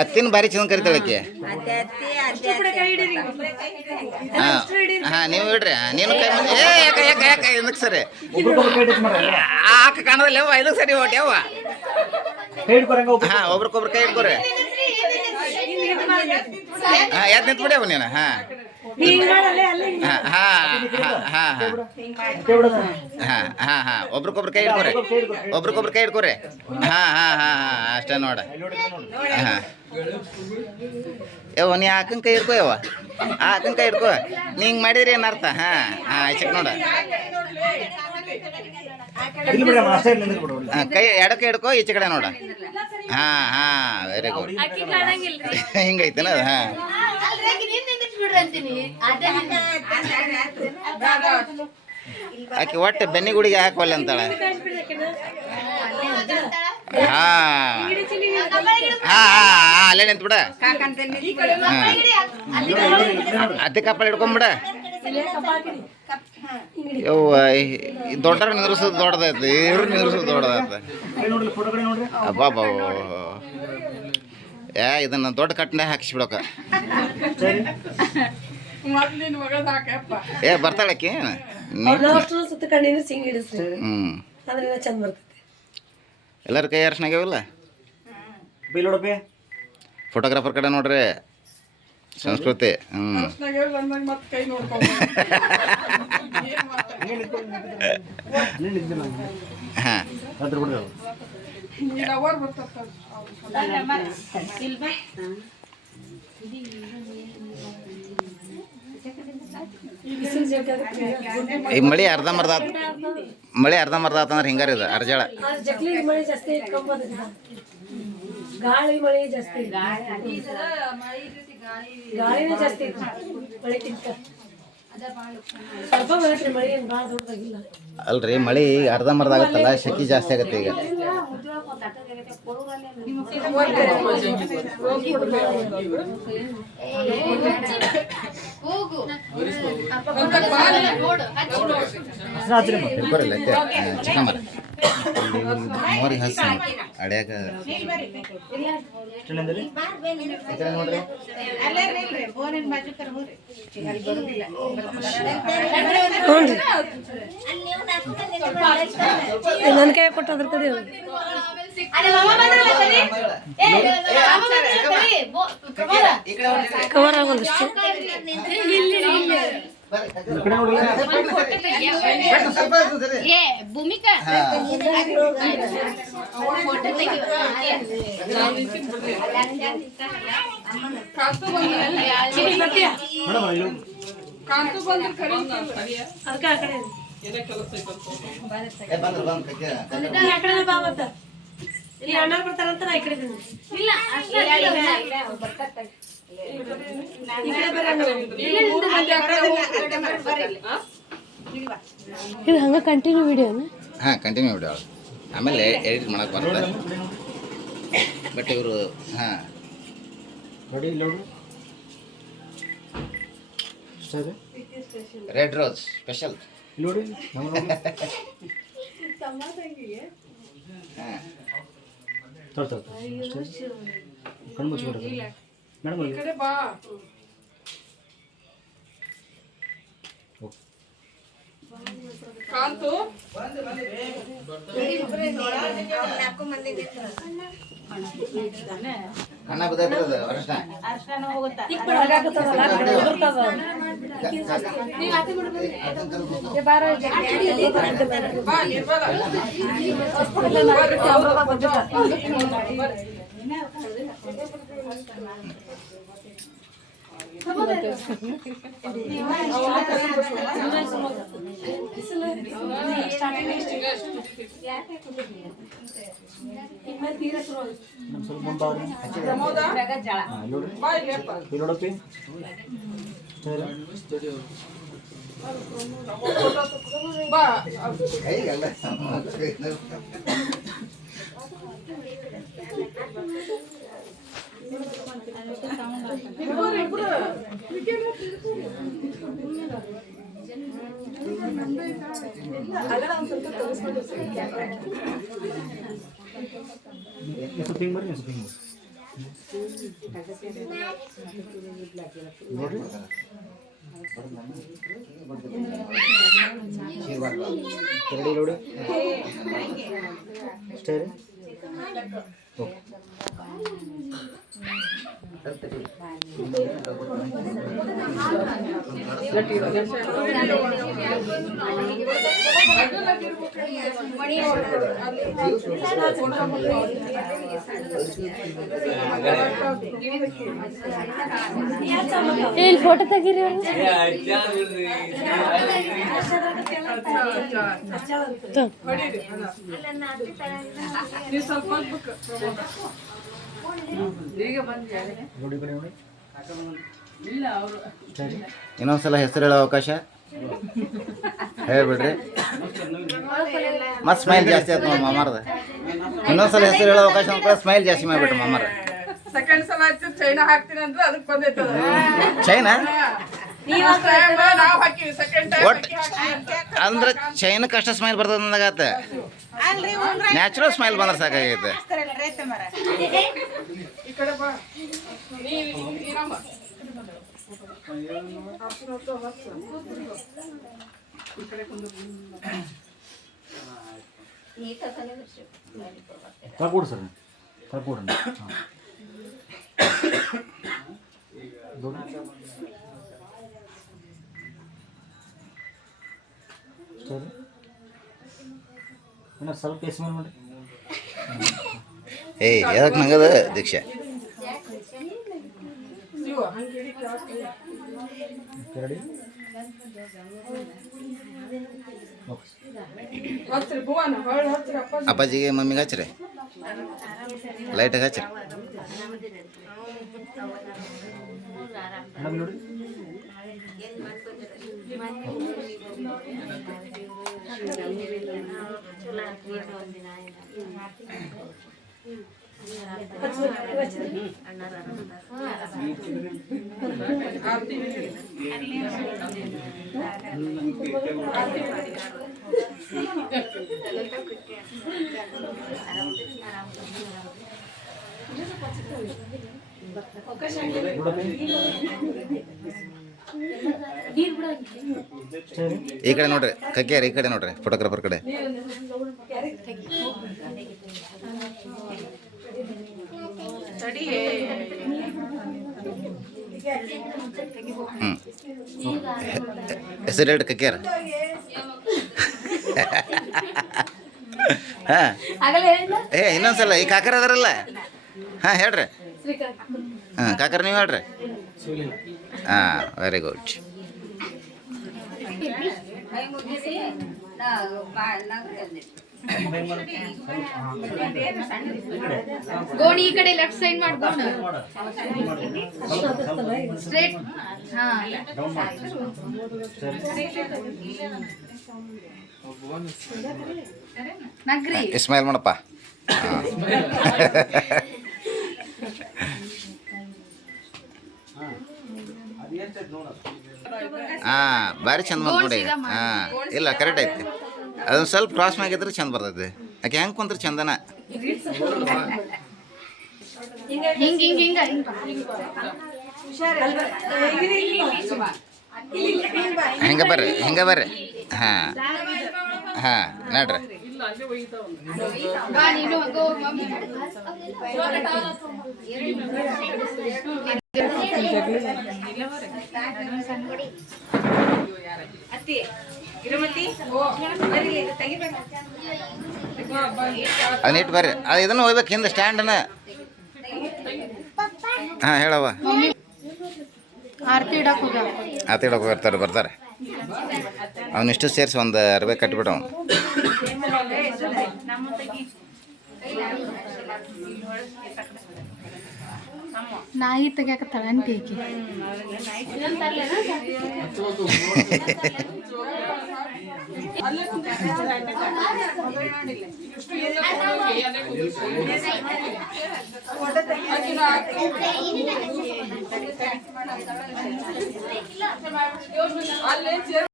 ಅತ್ತಿನ ಭಾರಿ ಚಂದ ಕರಿತಾಳಕ್ಕೆ. ಹಾಂ ನೀವು ಇಡ್ರಿ. ನೀನು ಕೈ ಮುಂದೆ ಯಾಕೆ ಇದಕ್ಕೆ ಸರಿ ಆಕ ಕಾಣದಲ್ಲ ಯವ್ವ, ಇದಕ್ಕೆ ಸರಿ ಹೊಟ್ಟೆ ಯವ್ವ. ಹಾಂ ಒಬ್ರಿಗೊಬ್ರು ಕೈ ಹಿಡ್ಕೊರಿ. ಹಾಂ ಯಾಕೆ ನಿಂತ್ಬಿಡ್ಯಾವ ನೀನು. ಹಾಂ ಹಾಂ ಒಬ್ರಿಗೊಬ್ರು ಕೈ ಹಿಡ್ಕೊರಿ, ಒಬ್ರಿಗೊಬ್ರು ಕೈ ಹಿಡ್ಕೊರಿ. ಹಾಂ ಅಷ್ಟೇ ನೋಡ. ಹಾಂ ಯವ್ವ ನೀ ಆಕನ ಕೈ ಹಿಡ್ಕೋ ಯವ್ವ, ಆಕನ ಕೈ ಹಿಡ್ಕೋ. ನೀ ಹಿಂಗೆ ಮಾಡಿದ್ರಿ ಏನು ಅರ್ಥ? ಹಾಂ ಚಿಕ್ಕ ನೋಡ. ಕೈ ಎಡಕ್ಕೆ ಹಿಡ್ಕೋ, ಈಚೆ ಕಡೆ ನೋಡ. ಹಾಂ ವೆರಿ ಗುಡ್. ಹಿಂಗೈತೇನ ಅದು? ಹಾಂ ಆಕೆ ಒಟ್ಟು ಬೆನ್ನಿಗುಡಿಗೆ ಹಾಕೋಲ್ಲ ಅಂತಾಳೆ. ಅಲ್ಲೇ ನಿಂತ್ಬಿಡ. ಅತ್ತೆ ಕಪ್ಪಳ ಹಿಡ್ಕೊಂಬಿಡ. ಯವ್ವ ದೊಡ್ಡವ್ರ ನಿಂದ್ರಿಸೋದು ದೊಡ್ಡದಾಯ್ತು, ಇವ್ರು ನಿಂದ್ರಿಸೋದು ದೊಡ್ಡದಾಯ್ತು. ಅಬ್ಬಾ ಇದನ್ನ ದೊಡ್ಡ ಕಟ್ಟನೆ ಹಾಕಿಸ್ಬಿಡಕ. ಬರ್ತಾಳಕ್ಕೆ. ಎಲ್ಲರ ಕೈ ಯಾರ್ಸ್ನಾಗ್ಯಾವಿಲ್ಲ. ಫೋಟೋಗ್ರಾಫರ್ ಕಡೆ ನೋಡ್ರಿ ಸಂಸ್ಕೃತಿ. ಹಾಂ ಈ ಮಳೆ ಅರ್ಧಂಬರ್ಧ ಆತಂದ್ರೆ ಹಿಂಗಾರ ಇದು ಅರ್ಜಾಳ. ಗಾಳಿ ಮಳೆ ಜಾಸ್ತಿ, ಗಾಳಿನೇ ಜಾಸ್ತಿ ಮಳೆಕ್ಕಿಂತ. ಸ್ವಲ್ಪ ಬರತ್ರಿ ಮಳೆ, ಏನು ಭಾಳ ದೊಡ್ಡದಾಗಿಲ್ಲ. ಅಲ್ರಿ ಮಳೆ ಅರ್ಧಂಬರ್ಧ ಆಗುತ್ತಲ್ಲ, ಶೆಕೆ ಜಾಸ್ತಿ ಆಗುತ್ತೆ ಈಗ. ಚಿಕ್ಕಮ್ಮರ ಮೋರಿಗೆ ಹಸ ಅಡ್ಯಾಗ ನೋಡ್ರಿ. ನನ್ನ ಕೈ ಕೊಟ್ಟದ್ರ ಕಡೆ ಕವರ್ ಆಗೋದಷ್ಟು. ಭೂಮಿಕಾ ಅಣ್ಣ ಬರ್ತಾರಂತ ನಾ ಈ ಕಡೆ ಇಲ್ಲ ಇದು ಹಂಗ ಕಂಟಿನ್ಯೂ ವಿಡಿಯೋನ. ಹಾಂ ಕಂಟಿನ್ಯೂ ವಿಡಿಯೋ ಆಮೇಲೆ ಎಡಿಟ್ ಮಾಡಕ್ಕೆ ಬರ್ತದೆ. ಬಟ್ ಇವರು ಹಾಂ ರೆಡ್ ರೋಸ್ ಸ್ಪೆಷಲ್ ನೋಡಿ. ಕಣ್ಣು ಮುಚ್ಚಿಬಿಡ್ರಿ ಮೇಡಮ್. ಕಾಂತು ಅಣ್ಣ ಬದೈತ್ರದ ಅರ್ಶನ ಹೋಗುತ್ತಾ ನೋಡ್ರಿ ಎರಡು ನೋಡಿ ಅಷ್ಟೇ ರೀ ಓಕೆ ಇಲ್ಲಿ ಫೋಟೋ ತೆಗೀರಿ ನೋಡಿ ಕಡೆ ನೋಡಿ ಅಷ್ಟೇ ರೀ ಇನ್ನೊಂದ್ಸಲ ಹೆಸರು ಹೇಳೋ ಅವಕಾಶ ಹೇಳ್ಬಿಡ್ರಿ ಮತ್ತೆ ಸ್ಮೈಲ್ ಜಾಸ್ತಿ ಆಯ್ತು ನೋಡಿ ಮಾಮಾರ್ದ ಇನ್ನೊಂದ್ಸಲ ಹೆಸರು ಹೇಳೋ ಅವಕಾಶ ಅಂದ್ಕೊಳ್ಳಿ ಸ್ಮೈಲ್ ಜಾಸ್ತಿ ಮಾಡಿಬಿಟ್ರಿ ಮಾಮಾರ ಸೆಕೆಂಡ್ ಸಲ ಆಯ್ತು ಚೈನಾ ಹಾಕ್ತೀನಿ ಅಂದ್ರೆ ಅದಕ್ಕೆ ಬಂದೈತದ ಚೈನಾ ನಾವು ಹಾಕಿವಿ ಸೆಕೆಂಡ್ ಟೈಮ್ ಒಟ್ಟು ಅಂದ್ರೆ ಚೈನಕ್ಕೆ ಅಷ್ಟ ಸ್ಮೈಲ್ ಬರ್ತದ ಅಂದಾಗತ್ತ ನ್ಯಾಚುರಲ್ ಸ್ಮೈಲ್ ಬಂದ್ರೆ ಸಾಕಾಗೈತೆ ಈ ಕಡೆ ಬಾ ನೀರಮ್ಮ ಈ ಕಡೆ ತಗೊಡು ಸರ್ ತಗೊಡ್ರಿ ಹಾಂ ಅಷ್ಟೇ ರೀ ಇನ್ನು ಸ್ವಲ್ಪ ಕೇಸ್ ಮೇಲೆ ಮಾಡಿ ಏಯ್ ಯಾಕೆ ನಂಗದ ದೀಕ್ಷಾ ರೆಡಿ ಓಕೆ ಹಚ್ಚ್ರಿ ಭುವನ ಹೊಳ್ಳಿ ಹಚ್ಚ್ರಿ ಅಪ್ಪಾಜಿ ಅಪ್ಪಾಜಿಗೆ ಮಮ್ಮಿಗೆ ಹಚ್ಚ್ರಿ ಲೈಟಾಗಿ ಹಚ್ಚ್ರಿ ಮೇಡಮ್ ನೋಡಿ ಈ ಕಡೆ ನೋಡ್ರಿ ಕಕ್ಕಿಯಾರ ಈ ಕಡೆ ನೋಡ್ರಿ ಫೋಟೋಗ್ರಾಫರ್ ಕಡೆ ಹೆಸರು ಹೇಳ್ರಿ ಕಕ್ಕಿಯಾರ ಹಾಂ ಏ ಇನ್ನೊಂದ್ಸಲ ಈ ಕಾಕರ ಅದಾರಲ್ಲ ಹಾಂ ಹೇಳ್ರಿ ಹಾಂ ಕಾಕರ ನೀವು ಹೇಳ್ರಿ ಹಾಂ ವೆರಿ ಗುಡ್ ಗೋಣಿ ಈ ಕಡೆ ಲೆಫ್ಟ್ ಸೈಡ್ ಮಾಡ್ಕೊಂಡು ಸ್ಟ್ರೇಟ್ ಹಾ ನಗ್ರಿ ಸ್ಮೈಲ್ ಮಾಡಪ್ಪ ಹಾಂ ಭಾರಿ ಚಂದ ಬಂತು ನೋಡಿ ಹಾಂ ಇಲ್ಲ ಕರೆಕ್ಟ್ ಐತಿ ಅದೊಂದು ಸ್ವಲ್ಪ ಕ್ರಾಸ್ ಮ್ಯಾಗಿದ್ರೆ ಚಂದ ಬರ್ತೈತಿ ಆಕೆ ಹೆಂಗೆ ಕುಂತ್ರೆ ಚಂದನ ಹಿಂಗ ಹಿಂಗ ಹಿಂಗ ಹಿಂಗೆ ಬರ್ರಿ ಹಾಂ ಹಾಂ ನೋಡ್ರಿ ಬಾ ನೀನು ಗೋ ಮಮ್ಮಿ ಅತ್ತಿ ಇರಮತಿ ತೆಗಿಬೇಕು ಅದನ್ನ ಇಟ್ಟು ಬರ್ರಿ ಅದು ಇದನ್ನು ಹೋಗ್ಬೇಕು ಹಿಂದೆ ಸ್ಟ್ಯಾಂಡನ್ನ ಹಾಂ ಹೇಳವ್ವ ಆರತಿ ಇಡಕ್ಕೆ ಹೋಗ್ಯಾವ ಆತ ಇಡಕ್ಕೆ ಬರ್ತಾರೆ ಅವನಿಷ್ಟು ಸೇರಿಸಿ ಒಂದು ಅರ್ವೆ ಕಟ್ಬಿಟ್ಟು ಅವ್ನು ನಾಯಿ ತೆಗ್ಯಾಕತ್ತಾಳ ಅಂತೀಕಿ ಅಲ್ಲೇ